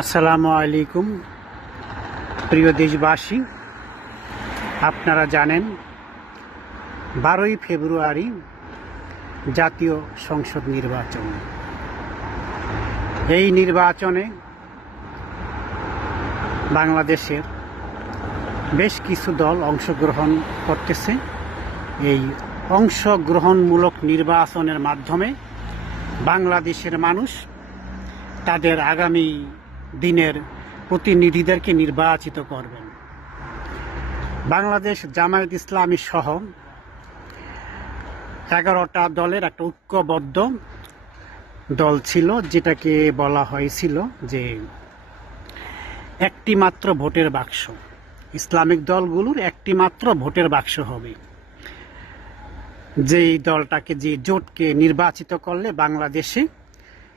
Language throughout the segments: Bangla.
আসসালামু আলাইকুম প্রিয় দেশবাসী, আপনারা জানেন 12ই ফেব্রুয়ারি জাতীয় সংসদ নির্বাচন। এই নির্বাচনে বাংলাদেশের বেশ কিছু দল অংশগ্রহণ করতেছে। এই অংশগ্রহণমূলক নির্বাচনের মাধ্যমে বাংলাদেশের মানুষ তাদের আগামী দিনের প্রতিনিধিদেরকে নির্বাচিত করবেন। বাংলাদেশ জামায়াত ইসলামী সহ 11টা দলের একটা ঐক্যবদ্ধ দল ছিল, যেটাকে বলা হয়েছিল যে একটি মাত্র ভোটের বাক্স। ইসলামিক দলগুলোর একটি মাত্র ভোটের বাক্স হবে। যেই দলটাকে, যে জোটকে নির্বাচিত করলে বাংলাদেশে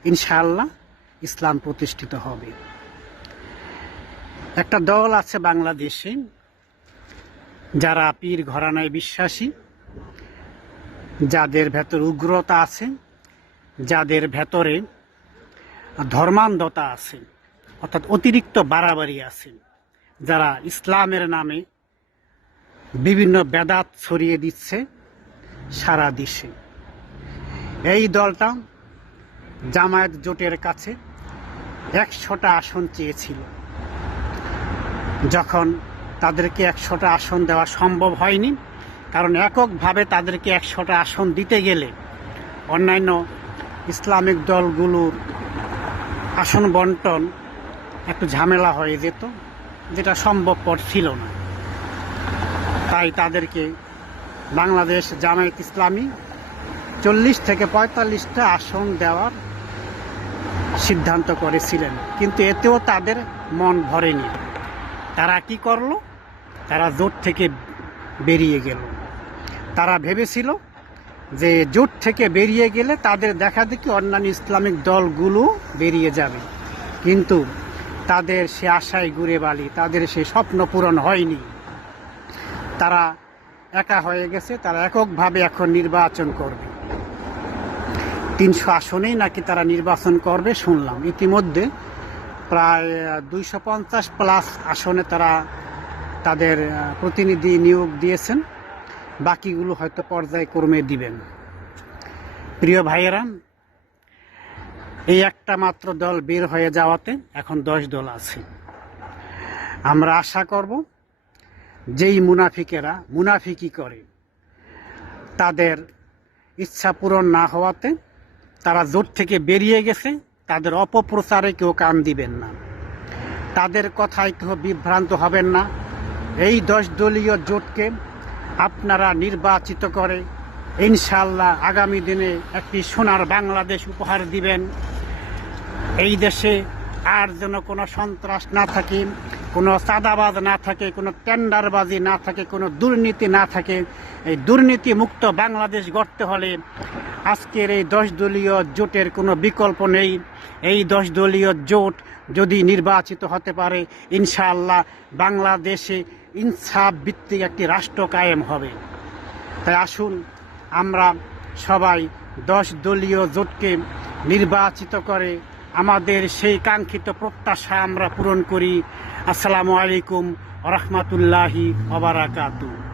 ইনশাআল্লাহ ইসলাম প্রতিষ্ঠিত হবে। একটা দল আছে বাংলাদেশে যারা পীর ঘরানায় বিশ্বাসী, যাদের ভেতর উগ্রতা আছে, যাদের ভেতরে ধর্মান্ধতা আছে, অর্থাৎ অতিরিক্ত বাড়াবাড়ি আছে, যারা ইসলামের নামে বিভিন্ন বেদাত ছড়িয়ে দিচ্ছে সারা দেশে। এই দলটা জামায়াত জোটের কাছে 100টা আসন চেয়েছিল। যখন তাদেরকে 100টা আসন দেওয়া সম্ভব হয়নি, কারণ এককভাবে তাদেরকে 100টা আসন দিতে গেলে অন্যান্য ইসলামিক দলগুলোর আসন বন্টন একটু ঝামেলা হয়ে যেত, যেটা সম্ভবপর ছিল না। তাই তাদেরকে বাংলাদেশ জামায়াত ইসলামী 40 থেকে 45টা আসন দেওয়ার সিদ্ধান্ত করেছিলেন, কিন্তু এতেও তাদের মন ভরেনি। তারা কি করলো? তারা জোট থেকে বেরিয়ে গেল। তারা ভেবেছিল যে জোট থেকে বেরিয়ে গেলে তাদের দেখা দেখি অন্যান্য ইসলামিক দলগুলো বেরিয়ে যাবে, কিন্তু তাদের সে আশায় ঘুরে বালি, তাদের সে স্বপ্ন পূরণ হয়নি। তারা একা হয়ে গেছে। তারা এককভাবে এখন নির্বাচন করবে। 300 আসনেই নাকি তারা নির্বাচন করবে শুনলাম। ইতিমধ্যে প্রায় 250+ আসনে তারা তাদের প্রতিনিধি নিয়োগ দিয়েছেন। বাকিগুলো হয়তো পর্যায়ক্রমে দিবেন। প্রিয় ভাইয়েরা, এই একটা মাত্র দল বের হয়ে যাওয়াতে এখন 10 দল আছে। আমরা আশা করব যেই মুনাফিকেরা মুনাফিকি করে, তাদের ইচ্ছা পূরণ না হওয়াতে তারা জোট থেকে বেরিয়ে গেছে, তাদের অপপ্রচারে কেউ কান দিবেন না, তাদের কথায় কেউ বিভ্রান্ত হবেন না। এই 10 দলীয় জোটকে আপনারা নির্বাচিত করে ইনশাআল্লাহ আগামী দিনে একটি সোনার বাংলাদেশ উপহার দিবেন। এই দেশে আর যেন কোনো সন্ত্রাস না থাকে, কোনো চাঁদাবাজ না থাকে, কোনো টেন্ডারবাজি না থাকে, কোনো দুর্নীতি না থাকে। এই দুর্নীতি মুক্ত বাংলাদেশ গড়তে হলে আজকের এই 10 দলীয় জোটের কোনো বিকল্প নেই। এই 10 দলীয় জোট যদি নির্বাচিত হতে পারে, ইনশাআল্লাহ বাংলাদেশে ইনসাফ ভিত্তিক একটি রাষ্ট্র কায়েম হবে। তাই আসুন আমরা সবাই 10 দলীয় জোটকে নির্বাচিত করে আমাদের সেই কাঙ্ক্ষিত প্রত্যাশা আমরা পূরণ করি। আসসালামু আলাইকুম ওয়া রাহমাতুল্লাহি ওয়া বারাকাতুহু।